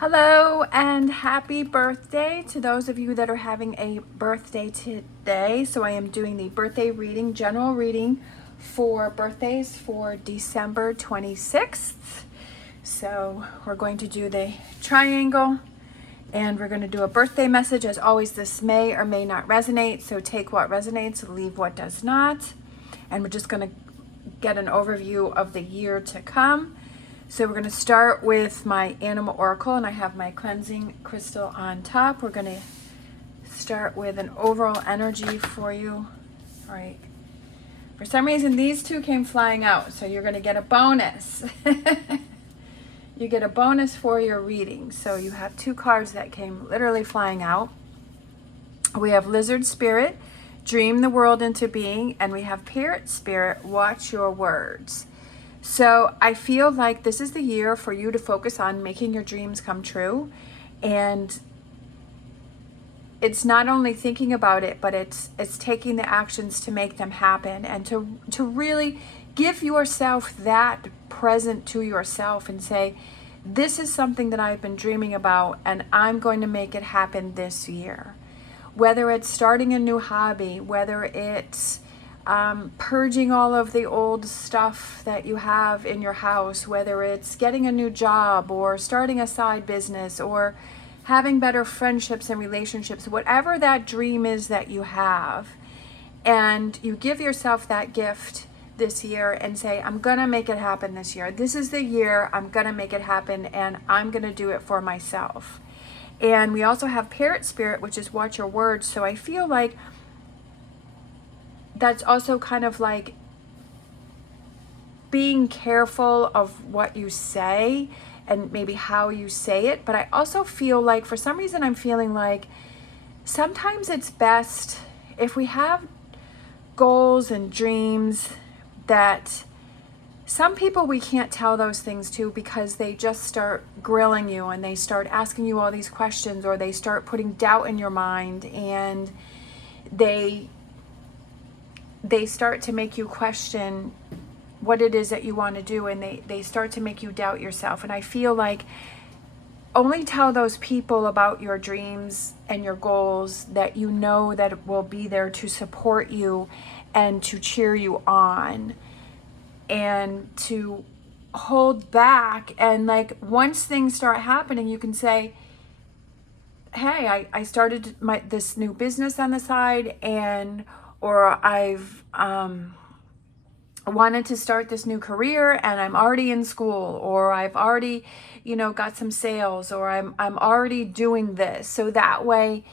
Hello and happy birthday to those of you that are having a birthday today. So I am doing the birthday reading, general reading for birthdays for December 26th. So we're going to do the triangle and we're going to do a birthday message. As always, this may or may not resonate. So take what resonates, leave what does not. And we're just going to get an overview of the year to come. So we're going to start with my animal oracle, and I have my cleansing crystal on top. We're going to start with an overall energy for you. All right. For some reason, these two came flying out, so you're going to get a bonus. You get a bonus for your reading. So you have two cards that came literally flying out. We have Lizard Spirit, Dream the World into Being, and we have Parrot Spirit, Watch Your Words. So I feel like this is the year for you to focus on making your dreams come true. And it's not only thinking about it, but it's taking the actions to make them happen, and to really give yourself that present to yourself and say, this is something that I've been dreaming about and I'm going to make it happen this year. Whether it's starting a new hobby, whether it's purging all of the old stuff that you have in your house, whether it's getting a new job or starting a side business or having better friendships and relationships, whatever that dream is that you have, and you give yourself that gift this year and say, I'm gonna make it happen this year. This is the year I'm gonna make it happen, and I'm gonna do it for myself. And we also have Parrot Spirit, which is watch your words. So I feel like that's also kind of like being careful of what you say and maybe how you say it. But I also feel like, for some reason, I'm feeling like sometimes it's best if we have goals and dreams that some people we can't tell those things to, because they just start grilling you and they start asking you all these questions, or they start putting doubt in your mind, and they start to make you question what it is that you want to do, and they start to make you doubt yourself. And I feel like only tell those people about your dreams and your goals that you know that will be there to support you and to cheer you on, and to hold back. And like, once things start happening, you can say, hey, I started this new business on the side, and or I've wanted to start this new career and I'm already in school, or I've already, got some sales, or I'm already doing this. So that way,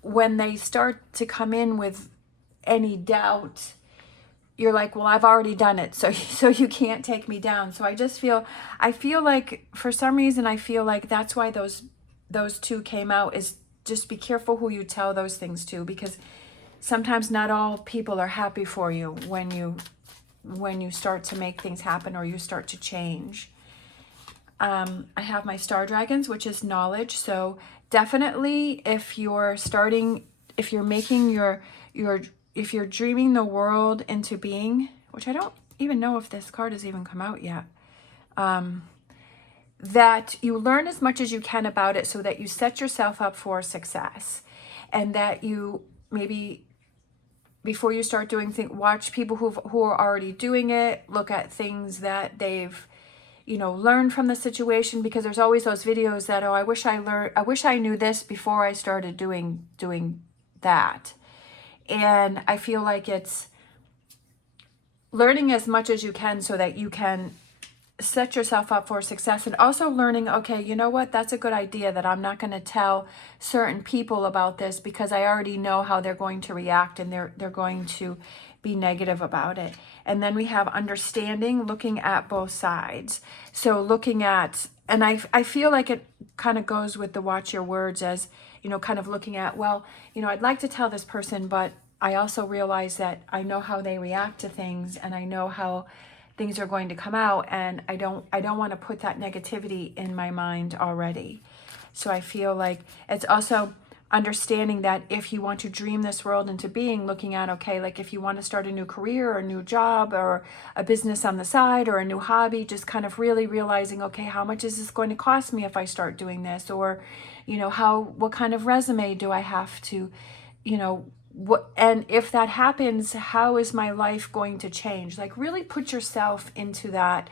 when they start to come in with any doubt, you're like, well, I've already done it. So you can't take me down. So I feel like, for some reason, I feel like that's why those two came out, is just be careful who you tell those things to, because sometimes not all people are happy for you when you start to make things happen or you start to change. I have my star dragons, which is knowledge. So definitely, if you're dreaming the world into being, which I don't even know if this card has even come out yet, that you learn as much as you can about it, so that you set yourself up for success, and that you maybe, before you start doing things, watch people who are already doing it, look at things that they've, learned from the situation, because there's always those videos that, I wish I knew this before I started doing that. And I feel like it's learning as much as you can so that you can set yourself up for success, and also learning, okay, you know what, that's a good idea, that I'm not going to tell certain people about this because I already know how they're going to react, and they're going to be negative about it. And then we have understanding, looking at both sides. So looking at, and I feel like it kind of goes with the watch your words, as, kind of looking at, well, I'd like to tell this person, but I also realize that I know how they react to things, and I know how things are going to come out, and I don't want to put that negativity in my mind already. So I feel like it's also understanding that if you want to dream this world into being, looking at, okay, like if you want to start a new career or a new job or a business on the side or a new hobby, just kind of really realizing, okay, how much is this going to cost me if I start doing this? Or, you know, what kind of resume do I have to, you know, and if that happens, how is my life going to change? Like really put yourself into that.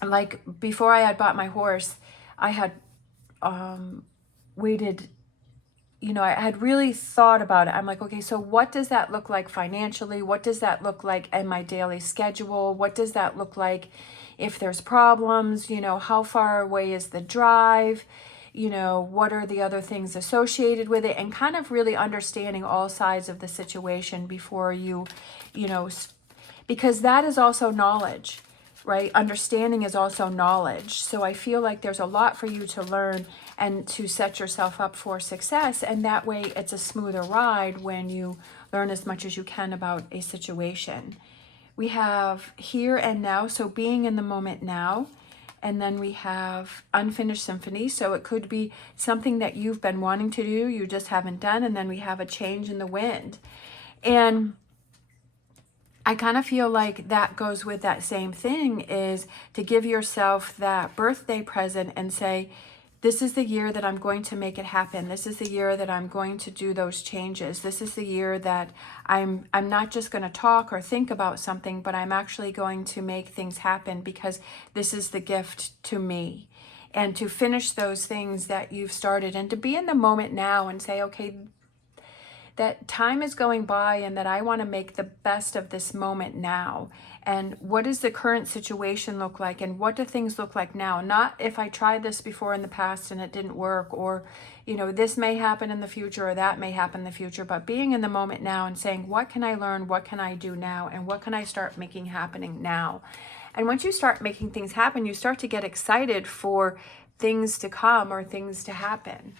Like before I had bought my horse, I had waited, you know, I had really thought about it. I'm like, okay, so what does that look like financially? What does that look like in my daily schedule? What does that look like if there's problems? You know, how far away is the drive? You know, what are the other things associated with it? And kind of really understanding all sides of the situation before you know, because that is also knowledge, right? Understanding is also knowledge. So I feel like there's a lot for you to learn and to set yourself up for success. And that way it's a smoother ride when you learn as much as you can about a situation. We have here and now, so being in the moment now. And then we have unfinished symphony. So it could be something that you've been wanting to do, you just haven't done. And then we have a change in the wind. And I kind of feel like that goes with that same thing, is to give yourself that birthday present and say, this is the year that I'm going to make it happen. This is the year that I'm going to do those changes. This is the year that I'm not just going to talk or think about something, but I'm actually going to make things happen, because this is the gift to me. And to finish those things that you've started, and to be in the moment now and say, okay, that time is going by and that I want to make the best of this moment now. And what does the current situation look like? And what do things look like now? Not if I tried this before in the past and it didn't work, or, you know, this may happen in the future or that may happen in the future, but being in the moment now and saying, what can I learn? What can I do now? And what can I start making happening now? And once you start making things happen, you start to get excited for things to come or things to happen.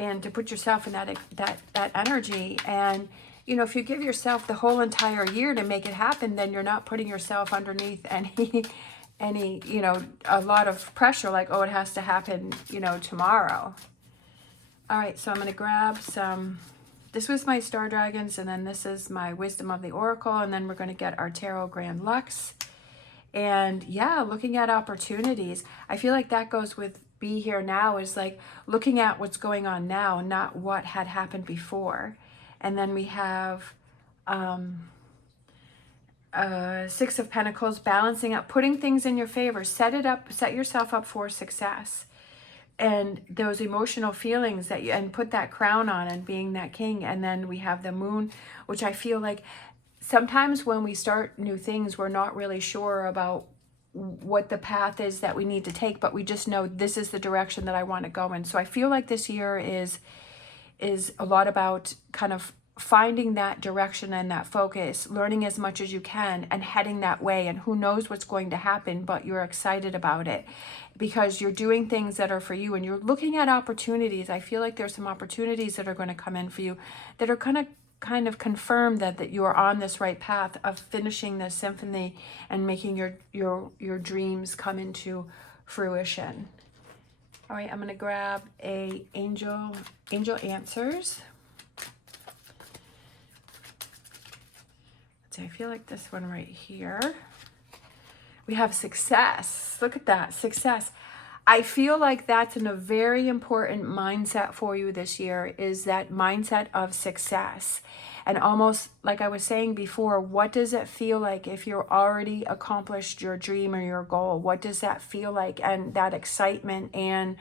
And to put yourself in that energy. And, you know, if you give yourself the whole entire year to make it happen, then you're not putting yourself underneath any, you know, a lot of pressure, like, oh, it has to happen, you know, tomorrow. All right, so I'm going to grab some, this was my Star Dragons, and then this is my Wisdom of the Oracle, and then we're going to get our Tarot Grand Lux. And yeah, looking at opportunities. I feel like that goes with be here now, is like looking at what's going on now, not what had happened before. And then we have Six of Pentacles, balancing up, putting things in your favor, set yourself up for success. And those emotional feelings that you, and put that crown on and being that king. And then we have the Moon, which I feel like sometimes when we start new things, we're not really sure about what the path is that we need to take, but we just know this is the direction that I want to go in. So I feel like this year is a lot about kind of finding that direction and that focus, learning as much as you can and heading that way. And who knows what's going to happen, but you're excited about it because you're doing things that are for you and you're looking at opportunities. I feel like there's some opportunities that are going to come in for you that are kind of confirm that you are on this right path of finishing this symphony and making your dreams come into fruition. All right, I'm going to grab a angel answers. I feel like this one right here. We have success. Look at that, success. I feel like that's a very important mindset for you this year, is that mindset of success. And almost like I was saying before, what does it feel like if you're already accomplished your dream or your goal? What does that feel like? And that excitement and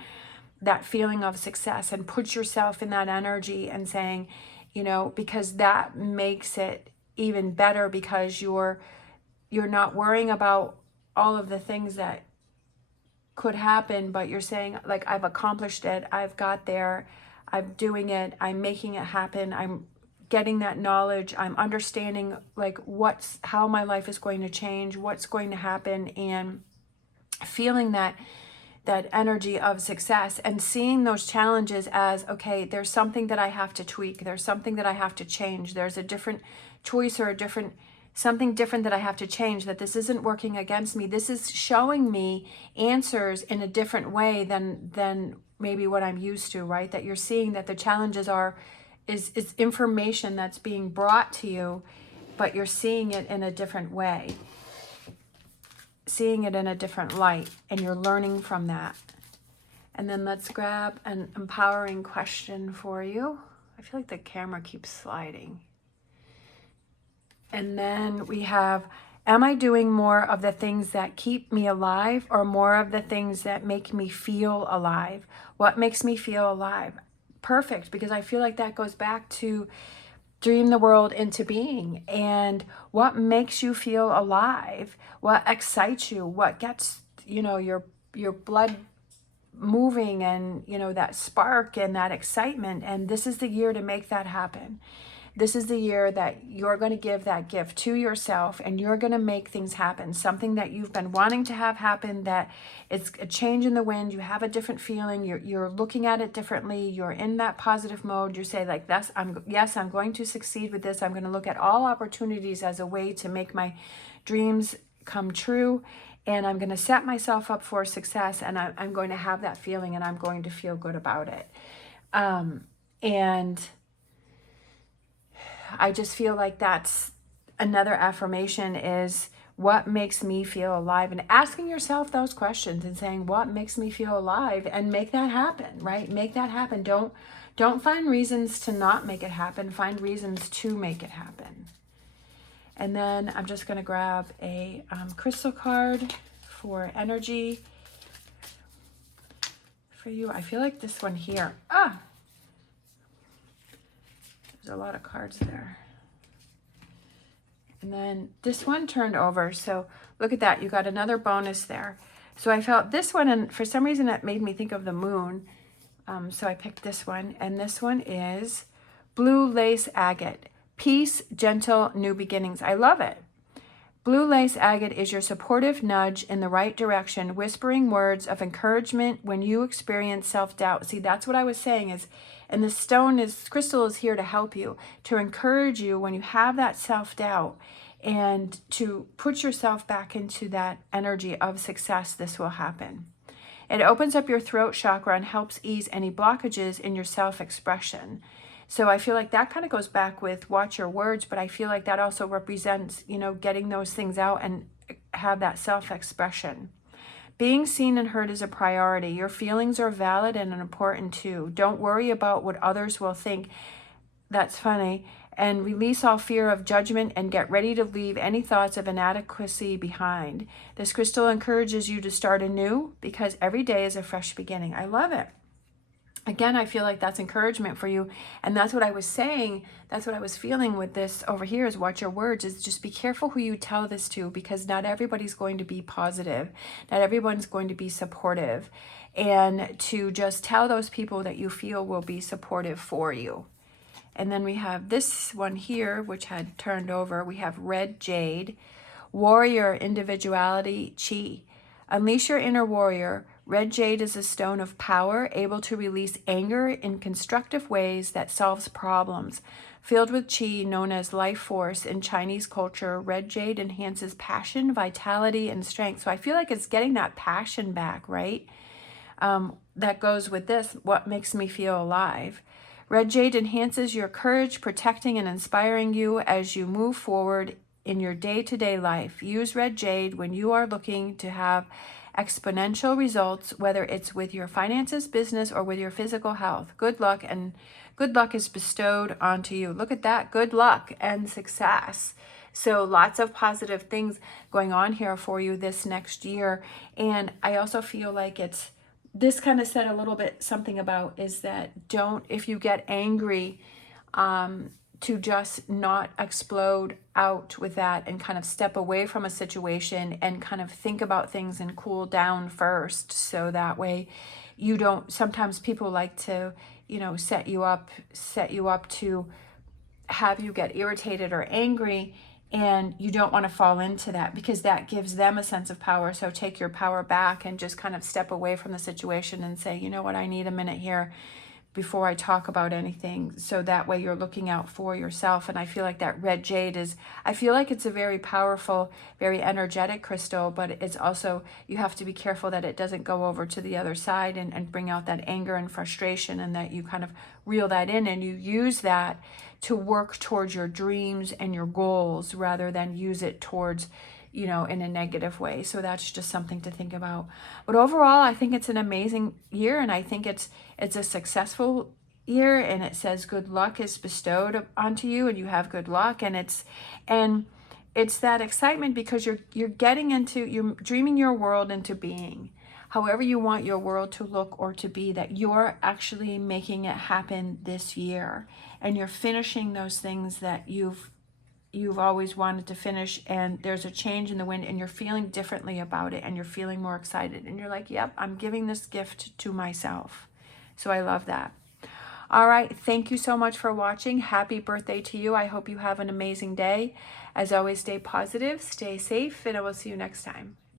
that feeling of success, and put yourself in that energy and saying, you know, because that makes it even better, because you're not worrying about all of the things that could happen, but you're saying, like, I've accomplished it, I've got there, I'm doing it, I'm making it happen, I'm getting that knowledge, I'm understanding like how my life is going to change, what's going to happen, and feeling that energy of success and seeing those challenges as, okay, there's something that I have to tweak, there's something that I have to change, there's a different choice or a different something different that I have to change, that this isn't working against me. This is showing me answers in a different way than maybe what I'm used to, right? That you're seeing that the challenges is information that's being brought to you, but you're seeing it in a different way, seeing it in a different light, and you're learning from that. And then let's grab an empowering question for you. I feel like the camera keeps sliding. And then we have, am I doing more of the things that keep me alive or more of the things that make me feel alive? What makes me feel alive? Perfect, because I feel like that goes back to dream the world into being. And what makes you feel alive? What excites you? What gets, your blood moving, and that spark and that excitement? And this is the year to make that happen. This is the year that you're going to give that gift to yourself, and you're going to make things happen. Something that you've been wanting to have happen, that it's a change in the wind. You have a different feeling. You're looking at it differently. You're in that positive mode. You say like, yes, I'm going to succeed with this. I'm going to look at all opportunities as a way to make my dreams come true. And I'm going to set myself up for success, and I'm going to have that feeling, and I'm going to feel good about it. And I just feel like that's another affirmation, is what makes me feel alive, and asking yourself those questions and saying, what makes me feel alive, and make that happen, right? Make that happen. Don't find reasons to not make it happen. Find reasons to make it happen. And then I'm just going to grab a crystal card for energy for you. I feel like this one here. There's a lot of cards there. And then this one turned over. So look at that. You got another bonus there. So I felt this one, and for some reason it made me think of the moon. So I picked this one. And this one is Blue Lace Agate. Peace, gentle, new beginnings. I love it. Blue lace agate is your supportive nudge in the right direction, whispering words of encouragement when you experience self-doubt. See, that's what I was saying is, and the crystal is here to help you, to encourage you when you have that self-doubt, and to put yourself back into that energy of success. This will happen. It opens up your throat chakra and helps ease any blockages in your self-expression. So I feel like that kind of goes back with watch your words, but I feel like that also represents, getting those things out and have that self-expression. Being seen and heard is a priority. Your feelings are valid and important too. Don't worry about what others will think. That's funny. And release all fear of judgment and get ready to leave any thoughts of inadequacy behind. This crystal encourages you to start anew because every day is a fresh beginning. I love it. Again, I feel like that's encouragement for you. And that's what I was saying. That's what I was feeling with this over here, is watch your words, is just be careful who you tell this to, because not everybody's going to be positive. Not everyone's going to be supportive. And to just tell those people that you feel will be supportive for you. And then we have this one here, which had turned over. We have red jade, warrior, individuality, chi. Unleash your inner warrior. Red jade is a stone of power, able to release anger in constructive ways that solves problems. Filled with chi, known as life force in Chinese culture, red jade enhances passion, vitality, and strength. So I feel like it's getting that passion back, right? That goes with this, what makes me feel alive. Red jade enhances your courage, protecting and inspiring you as you move forward in your day-to-day life. Use red jade when you are looking to have exponential results, whether it's with your finances, business, or with your physical health. Good luck, and good luck is bestowed onto you. Look at that, good luck and success. So lots of positive things going on here for you this next year. And I also feel like this kind of said a little bit something about is that if you get angry, to just not explode out with that and kind of step away from a situation and kind of think about things and cool down first. So that way you don't, sometimes people like to, set you up to have you get irritated or angry, and you don't want to fall into that because that gives them a sense of power. So take your power back and just kind of step away from the situation and say, you know what, I need a minute here. before I talk about anything. So that way you're looking out for yourself. And I feel like that red jade is, I feel like it's a very powerful, very energetic crystal, but it's also, you have to be careful that it doesn't go over to the other side and bring out that anger and frustration, and that you kind of reel that in and you use that to work towards your dreams and your goals rather than use it towards, you know, in a negative way. So that's just something to think about. But overall, I think it's an amazing year, and I think it's a successful year, and it says good luck is bestowed onto you and you have good luck. And it's that excitement because you're getting into, you're dreaming your world into being. However you want your world to look or to be, that you're actually making it happen this year, and you're finishing those things that you've always wanted to finish, and there's a change in the wind, and you're feeling differently about it, and you're feeling more excited, and you're like, yep, I'm giving this gift to myself. So I love that. All right, thank you so much for watching. Happy birthday to you. I hope you have an amazing day. As always, stay positive, stay safe, and I will see you next time.